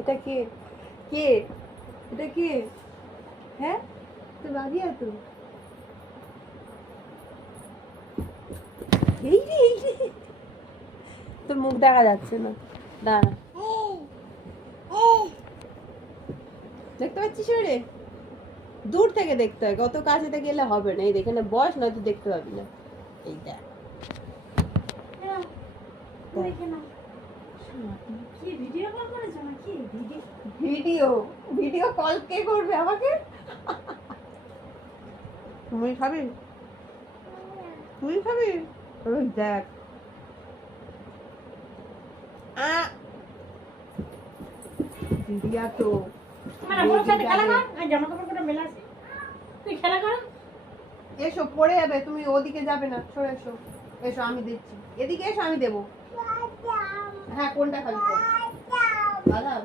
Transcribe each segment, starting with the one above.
এটা কে? কে এটা কে? হ্যাঁ তো বাবিয়া তো। এই রে এই রে, তোর মুখ দেখা যাচ্ছে না, দাঁড়া। দেখতে পাচ্ছিস রে? দূর থেকে দেখতে হয়, কত কাছে থেকে গেলে হবে না। এই দেখে না, বস নয়তো দেখতে পাবি না। এই দেখ ভিডিও ভিডিও কল কে করবে আমাকে? তুমি খাবি? তুই খাবি? ওই দেখ দিদিয়া তো এসো, পড়ে যাবে, তুমি ওদিকে যাবে না, সরে এসো। এসো আমি দিচ্ছি, এদিকে এসো আমি দেবো। হ্যাঁ কোনটা খাবি? বাদাম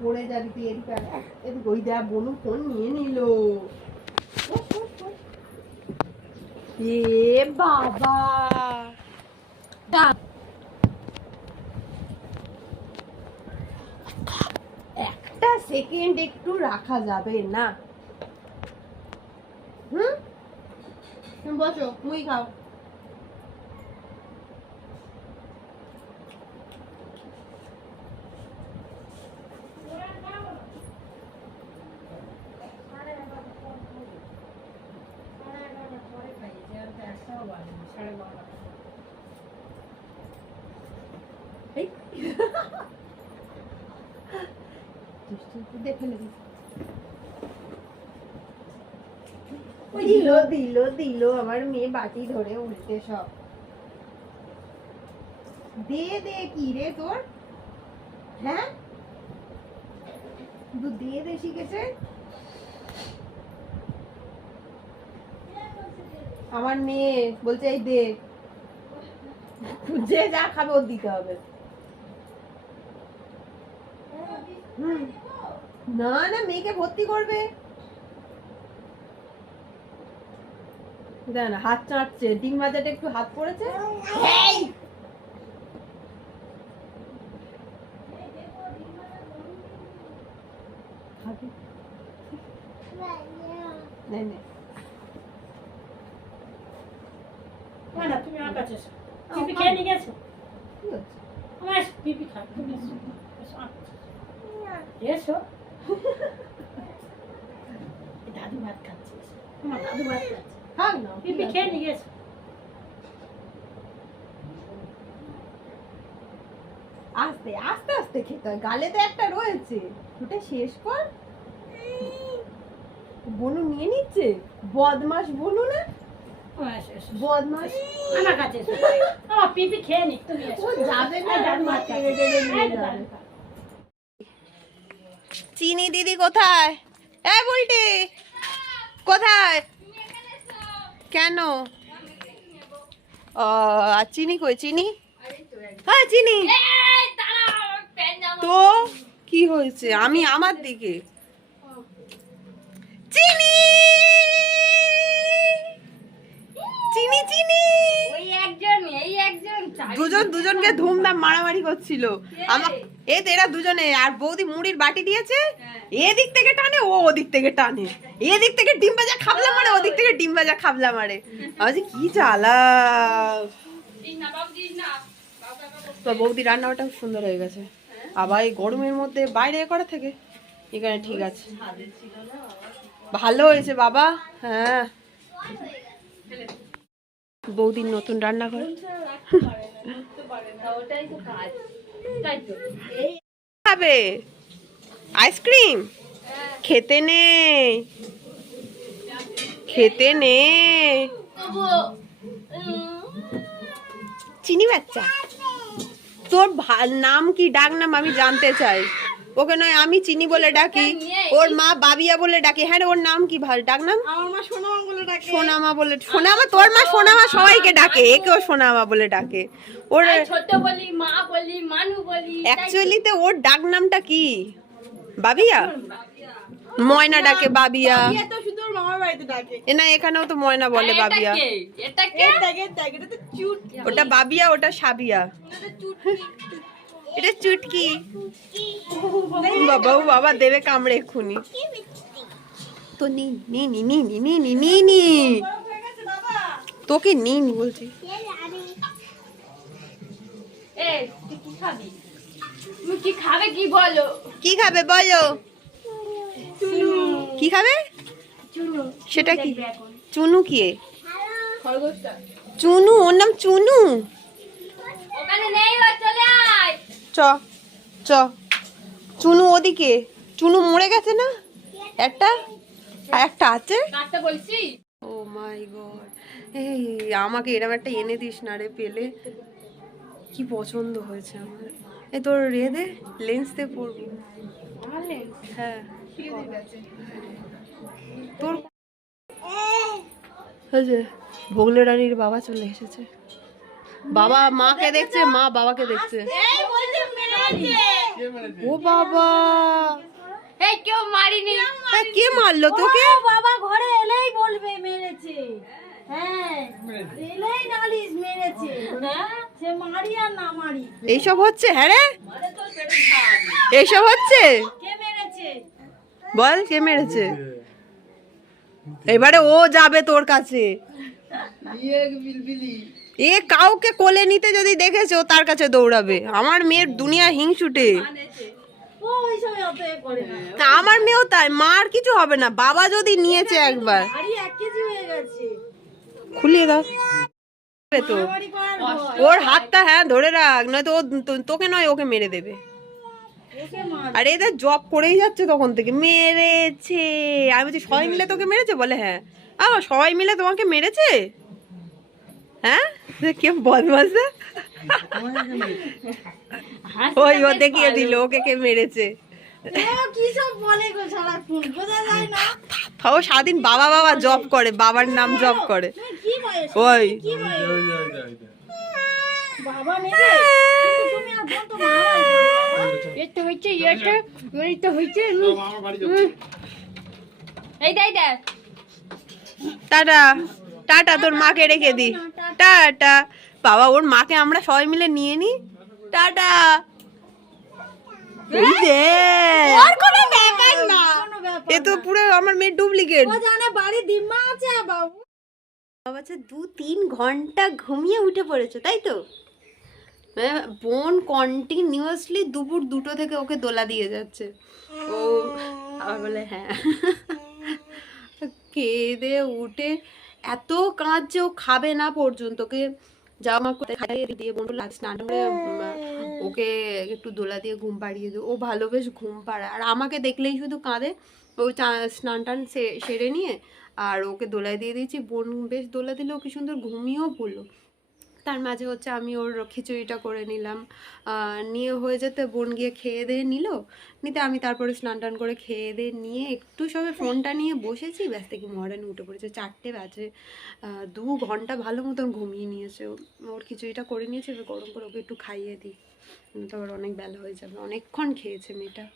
পড়ে যাবি তুই, এদিকে এদিকে। ওই দেখ বনু ফোন নিয়ে নিল। এ বাবা, একটা সেকেন্ড একটু রাখা যাবে না? তুমি বসো, মুই খাও। দিল দিল দিল আমার মেয়ে বাটি ধরে উল্টে সব। দে দে, কি রে তোর? হ্যাঁ শুধু দে দে শিখেছে আমার মেয়ে। বলছে এই দে, যে যা খাবে ওর দিতে হবে। না না, মেয়েকে ভর্তি করবে। না হাত চাটছে, ডিম ভাজাটা একটু হাত পড়েছে। তুমি আমার কাছে এসো, পিপি খেয়ে নিয়ে গেছো। আমার পিপি খাও, তুমি এসো। দাদু ভাত খাচ্ছে, দাদু ভাত খাচ্ছে, খাও না, পিপি খেয়ে নিয়ে গেছো। আস্তে আস্তে আস্তে খেতে হয়, গালে তো একটা রয়েছে, ওটা শেষ কর। বনু নিয়ে নিচ্ছে, বদমাস বনু না, বদমাস। আমার কাছে এসো, আমার পিপি খেয়ে নি, তুমি এসো। যাবে না, দাদু ভাত খাচ্ছে। চিনি দিদি কোথায়? এ বুলটি কোথায়? কেন? আর চিনি কই? চিনি, হ্যাঁ চিনি তো কি হয়েছে? আমি আমার দিকে চিনি চিনি চিনি দুজনকে ধুমধাম মারামারি করছিল। এই তো এরা দুজনে, আর বৌদি মুড়ির বাটি দিয়েছে, এদিক থেকে টানে ও ওদিক থেকে টানে, এদিক থেকে ডিম ভাজা খাবলা মারে, ওদিক থেকে ডিম ভাজা খাবলা মারে। আমি কি জ্বালা। বৌদি রান্নাটা খুব সুন্দর হয়ে গেছে, আবার এই গরমের মধ্যে বাইরে করা থেকে এখানে ঠিক আছে, ভালো হয়েছে বাবা। হ্যাঁ বৌদির নতুন রান্নাঘর। খাবে আইসক্রিম? খেতে নেই, খেতে নেই। চিনি বাচ্চা, তোর নাম কি, ডাক নাম আমি জানতে চাই। ওকে নয় আমি চিনি বলে ডাকি, ওর মা বাবিয়া বলে ডাকে। হ্যাঁ ওর নাম কি ডাক নাম? আমার মা সোনামা বলে ডাকে। সোনামা বলে, সোনামা তোর মা সোনামা সবাইকে ডাকে, একেও সোনামা বলে ডাকে। ওর ছোট বলি, মা বলি, মানু বলি। অ্যাকচুয়ালি তে ওর ডাক নামটা কি? বাবিয়া? ময়না ডাকে বাবিয়া। বাবিয়া তো শুধু ওর মামার বাড়িতে ডাকে। না এখানেও তো ময়না বলে বাবিয়া। এটা কে? এটা তো চুট। ওটা বাবিয়া, ওটা সাবিয়া। এটা চুটকি। বাবা ও বাবা দেবে কামড়ে এক্ষুনি। তো নি নি নি নি নি নি নি নি নি তোকে নি নি বলছি। তুমি কি খাবে কি বলো? কি খাবে বলো? কি খাবে? সেটা কি? চুনু কি? চুনু, ওর নাম চুনু। ওখানে নেই, ও চলে আয়। চ চ চুনু ওদিকে। চুনু মরে গেছে না একটা, আর একটা আছে। কাটতে বলছি। ও মাই গড, এই আমাকে এরকম একটা এনে দিস না রে, পেলে কি পছন্দ হয়েছে আমার। এ তোর রে দে, লেন্স দিয়ে পরবো। হ্যাঁ তোর হয়েছে। ভোগলে রানীর বাবা চলে এসেছে। বাবা মাকে দেখছে, মা বাবাকে দেখছে। ও বাবা, এই কেউ মারিনি। কে মারলো তোকে? বাবা ঘরে এলেই বলবে মেরেছে। হ্যাঁ এলেই নালিশ মেরেছে। সে মারি আর না মারি। এইসব হচ্ছে? হ্যাঁ রে, এইসব হচ্ছে। কে মেরেছে? বল কে মেরেছে? এবারে ও যাবে তোর কাছে। এ কাউকে কোলে নিতে যদি দেখেছে ও তার কাছে দৌড়াবে। আমার মেয়ের দুনিয়া হিংসুটে। ও ওইসব অত এ করে না। তা আমার মেয়েও তাই, মার কিছু হবে না, বাবা যদি নিয়েছে একবার। আরে 1 কেজি হয়ে গেছে। খুলিয়ে দাও তো মারামারি করার ভয়। ওর হাতটা, হ্যাঁ ধরে রাখ, নয়তো ও তোকে নয় ওকে মেরে দেবে। ওকে মার। আর এদের জব করেই যাচ্ছে তখন থেকে, মেরেছে। আমি বলছি সবাই মিলে তোকে মেরেছে, বলে হ্যাঁ। আবার সবাই মিলে তোমাকে মেরেছে? হ্যাঁ কে বদমাস রে? ওই ও দেখিয়ে দিল ওকে কে মেরেছে। ও কি সব বলে গো সারাক্ষণ, বোঝা যায় না। ও সারাদিন বাবা বাবা জব করে, বাবার নাম জব করে। তুমি কি বয়স? ওই কি বয়স? বাবা নেবে? কিন্তু তুমি আর বোন তো মারামারি করো। এটা হচ্ছে এটা হচ্ছে। এই দেখ দেখ। টাটা টাটা, তোর মাকে রেখে দি। টাটা। বাবা ওর মাকে আমরা সবাই মিলে নিয়ে নি। টাটা। এই যে কোনো ব্যাপার না, কোনো ব্যাপার এ তো পুরো আমার মেয়ে ডুপ্লিকেট। ও জানে বাড়ি দিম্মা আছে বাবু। বাবা 2-3 ঘন্টা ঘুমিয়ে উঠে পড়েছে তাই তো? বোন কন্টিনিউয়াসলি দুপুর 2টো থেকে ওকে দোলা দিয়ে যাচ্ছে। ও আবার বলে হ্যাঁ। কেঁদে উঠে এত কাঁদছে, ও খাবে না পর্যন্ত। ওকে জামা করে খাইয়ে দিয়ে বোন স্নান করে ওকে একটু দোলা দিয়ে ঘুম পাড়িয়ে দিও। ও ভালো বেশ ঘুম পাড়ায়, আর আমাকে দেখলেই শুধু কাঁদে। ও স্নান টান সেরে নিয়ে আর ওকে দোলায় দিয়ে দিয়েছি। বোন বেশ দোলা দিলে ও কি সুন্দর ঘুমিয়েও পড়লো। তার মাঝে হচ্ছে আমি ওর খিচুড়িটা করে নিলাম, নিয়ে হয়ে যেতে বোন গিয়ে খেয়ে দিয়ে নিল। নিতে আমি তারপরে স্নান টান করে খেয়ে দিয়ে নিয়ে একটু সবে ফোনটা নিয়ে বসেছি, ব্যাস থেকে মহারানি উঠে পড়েছে। 4টে বাজে। 2 ঘন্টা ভালো মতন ঘুমিয়ে নিয়েছে। ওর খিচুড়িটা করে নিয়েছে, এবার গরম করে ওকে একটু খাইয়ে দিই, তো আবার অনেক বেলা হয়ে যাবে। অনেকক্ষণ খেয়েছে মেয়েটা।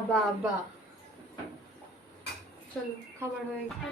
বাবা চলো খাবার হয়ে গেছে।